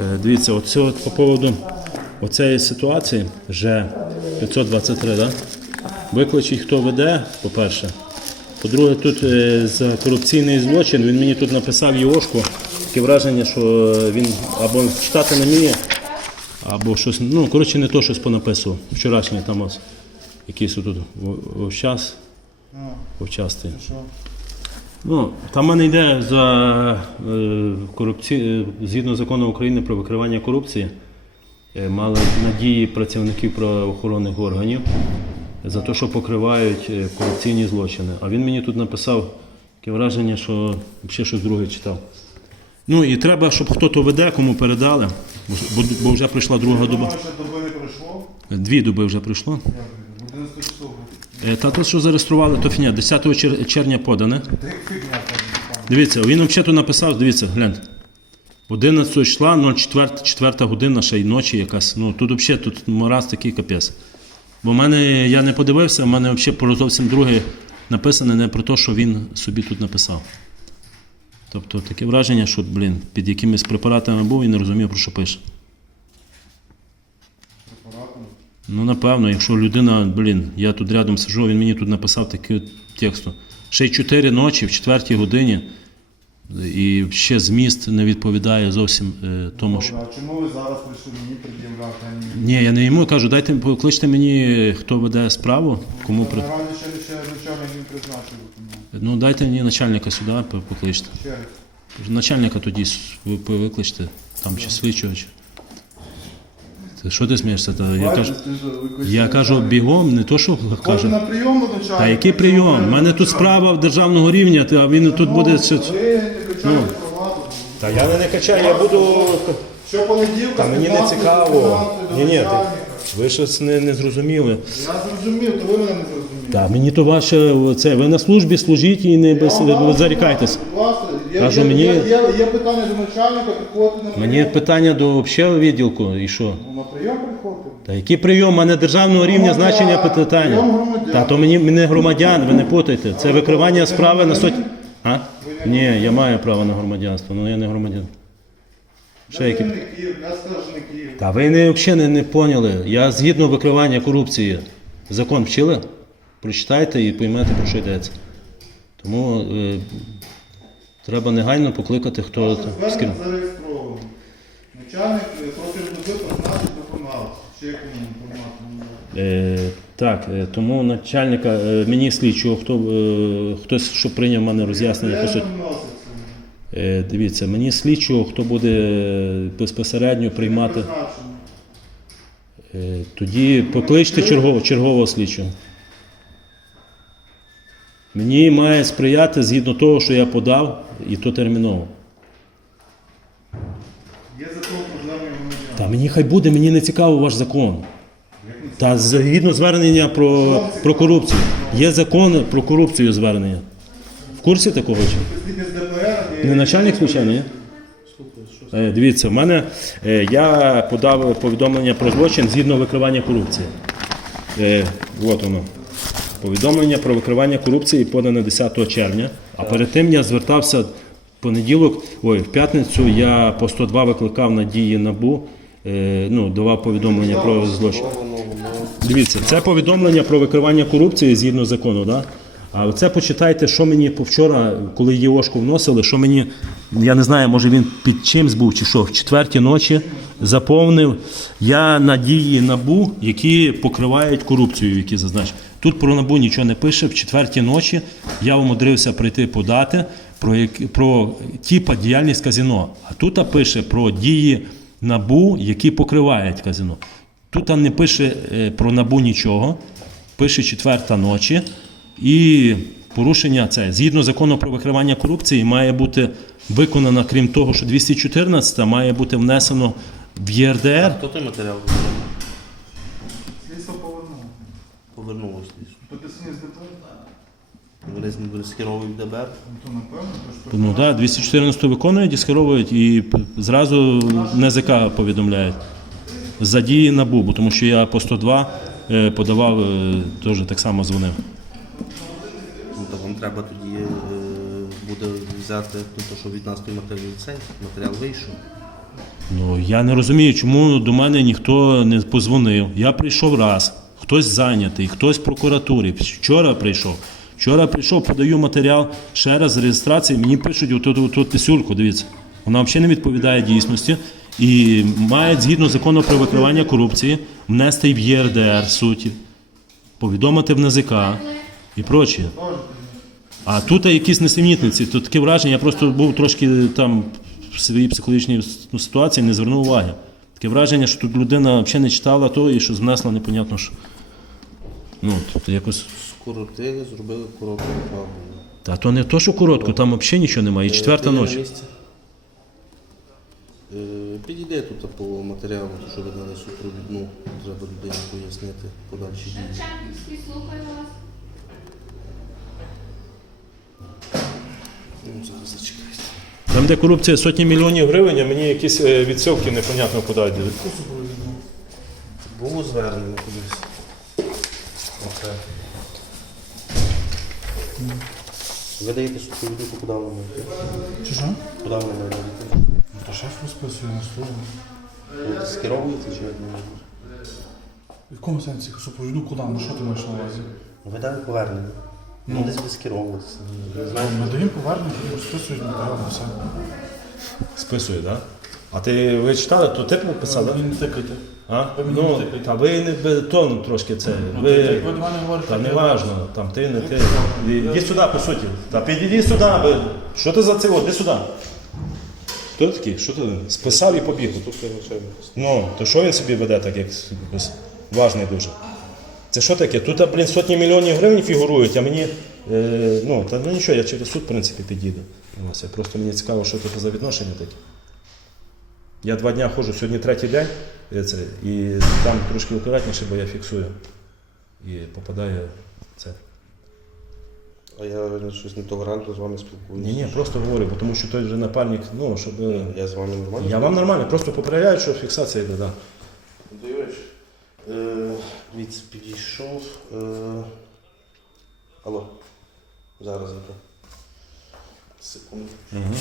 Е, Дивіться, оце от по поводу оцієї ситуації, вже 523, да? Викличіть, хто веде, по-перше. По-друге, тут е, за корупційний злочин він мені тут написав Йошку. Таке враження, що він або читати не вміє, або щось. Ну, коротше, не то щось понаписував. Вчорашній там ось якийсь тут вовчас. Вовчастий. Ну, там в мене йде за е, корупці... е, згідно закону України про викривання корупції. е, Мали надії працівників правоохоронних органів за те, що покривають корупційні злочини. А він мені тут написав таке враження, що ще щось друге читав. Ну і треба, щоб хто то веде, кому передали, бо, бо вже прийшла друга доба. Дві доби вже прийшло. Як в 11 часов. Е, Та то, що зареєстрували, то фіня. 10 чер- червня подане. Дивіться, він взагалі написав, дивіться, гляньте. 11 числа, 04, 4 година ще й ночі якась. Ну тут взагалі тут мороз такий капець. Бо в мене, я не подивився, в мене взагалі про зовсім друге написане не про те, що він собі тут написав. Тобто таке враження, що, блін, під якимись препаратами був і не розумів, про що пише. Ну, напевно, якщо людина, блін, я тут рядом сижу, він мені тут написав таку тексту. Ще й 4 ночі, в 4 годині, і ще зміст не відповідає зовсім е, тому, що. Добре, а чому ви зараз прийшли мені пред'являти? ні? Я не йому кажу, дайте покличте мені, хто веде справу, кому при. Наразі ще ще начальник він призначив. Ну дайте мені начальника сюди, покличте. Ще. Начальника тоді ви ви викличте, там чи слідчого. Чи... Що ти смієшся? Та, я, кажу, я кажу бігом, не то, що Кожен кажу. на прийом до. Та який прийом? У мене тут справа державного рівня, а він тут буде. ще- Ви не качаєте проваду. Та я не качаю, я буду. Що понеділка, Та мені не 15 цікаво. 15 до Ні, ні, ти- начальника. Ви щось не, не зрозуміли. Я зрозумів, то ви мене не зрозуміли. Та мені то ваше це. Ви на службі служіть і не без, Я зарікайтесь. Будь ласка, є, Кажу, є, мені- є, є, питання до начальника, приходьте на прийом. Мені питання до общого відділку і що? Прийом приходьте. Та який прийом? У мене державного рівня Ну, значення та, питання. громадян. Та то мені мене громадян, ви не путайте. Це викривання справи на сотні. А? Ні, я маю право на громадянство, але я не громадян. Ще які? Не. Та ви не, взагалі не, не поняли. Я згідно викривання корупції. Закон вчили? Прочитайте і поймете, про що йдеться. Тому е, треба негайно покликати, хто там, з ким. Звернення зареєстровано. Начальник е, доби призначить виконавця. Ще як він інформацію. Е, так, е, тому начальника, е, мені слідчого, хто, е, хтось, що прийняв мене роз'яснення, по суті. Е, дивіться, мені слідчого, хто буде е, безпосередньо приймати. Е, тоді покличте чергового, чергового слідчого. Мені має сприяти згідно того, що я подав, і то терміново. Мені хай буде, мені не цікаво ваш закон. Та згідно звернення про, про корупцію. Є закон про корупцію звернення. В курсі такого чи? Не начальник случайно, ні? Е, Дивіться, в мене е, я подав повідомлення про злочин згідно викривання корупції. Е, от воно. Повідомлення про викривання корупції подане 10 червня. А перед тим я звертався в понеділок, ой, в п'ятницю я по 102 викликав на дії НАБУ, ну, давав повідомлення про злочин. Дивіться, це повідомлення про викривання корупції згідно закону, да? А це почитайте, що мені вчора, коли ЄОшку вносили, що мені, я не знаю, може він під чимсь був чи що, в четвертій ночі заповнив я надії набу, які покривають корупцію, які зазначив. Тут про набу нічого не пише. В четвертій ночі я умудрився прийти подати про, про типа діяльність казино. А тут пише про дії набу, які покривають казино. Тут не пише е, про набу нічого, пише четверта ночі, і порушення це згідно закону про викривання корупції має бути виконано, крім того, що 214 має бути внесено в ЄРДР. Хто той матеріал Слідство повернуло. повернулося? Підписані з ДБР? Вони вони скеровують ДБР. Ну, то напевно. Ну так, 214 виконують і скеровують, і зразу НЗК повідомляють. За дії НАБУ, бо тому що я по 102 е, подавав, е, теж так само дзвонив. Ну, то вам треба тоді е, буде взяти, ну, то, що від нас той матеріал, цей матеріал вийшов. Ну я не розумію, чому до мене ніхто не позвонив. Я прийшов раз, хтось зайнятий, хтось в прокуратурі. Вчора прийшов. Вчора прийшов, подаю матеріал ще раз з реєстрації. Мені пишуть отут, отут писюльку, дивіться. Вона взагалі не відповідає дійсності і мають згідно закону про викривання корупції внести в ЄРДР суті, повідомити в НЗК і прочее. А тут якісь несенітниці, то таке враження, я просто був трошки там в своїй психологічній ну, ситуації, не звернув уваги. Таке враження, що тут людина взагалі не читала то і що знесла непонятно що. Ну, тобто якось. Скоротили, зробили коротку правду. Та то не то, що коротко, там взагалі нічого немає. І четверта Ти на ночі. місці? Е, Підійде тут по матеріалу, що ви дали супровідну, треба людині пояснити подальші дії. Шевченківський, слухаю вас. Ну, зараз зачекайте. Там, де корупція сотні мільйонів гривень, а мені якісь е, відсилки непонятно куди йдуть. Було звернення кудись. Оце. Ви даєте супровідну, куди ви маєте? Чи що? Куди маєте? Ну, то шеф розписує на службу. Ви Скеровуєте чи як? В якому сенсі супровіду куди? Ну що ти маєш на увазі? Ви дали повернення. Ну, десь ви скеровуватися. Не знаю. Ми даємо повернення, розписують матеріал, все. Списує, так? Да? А ти ви читали, то ти писав, так? Не тикайте. А? Ви Ну, та ви не бетон трошки це. Ну, Ви... Та не важно, там ти, не ти. Іди сюди, по суті. Та підійди сюди, ви. Що ти за це? Іди сюди. Хто такий? Що ти списав і побіг? Ну, то що він собі веде так, як важний дуже? Це що таке? Тут, блін, сотні мільйонів гривень фігурують, а мені. Е, ну, та ну нічого, я через суд, в принципі, підійду. Я Просто мені цікаво, що це за відношення таке. Я два дня ходжу, сьогодні третій день, е, це, і там трошки акуратніше, бо я фіксую. І попадає це. А я щось нетолерантно з вами спілкуюся. Ні, ні, просто говорю, бо тому що той вже напарник, ну, щоб. е, Я з вами нормально? Я вам нормально, просто попереджаю, що фіксація йде, так. Да. Дивиш? Е, Дивіться, підійшов. Е, алло. Зараз йду. Секунду. Угу.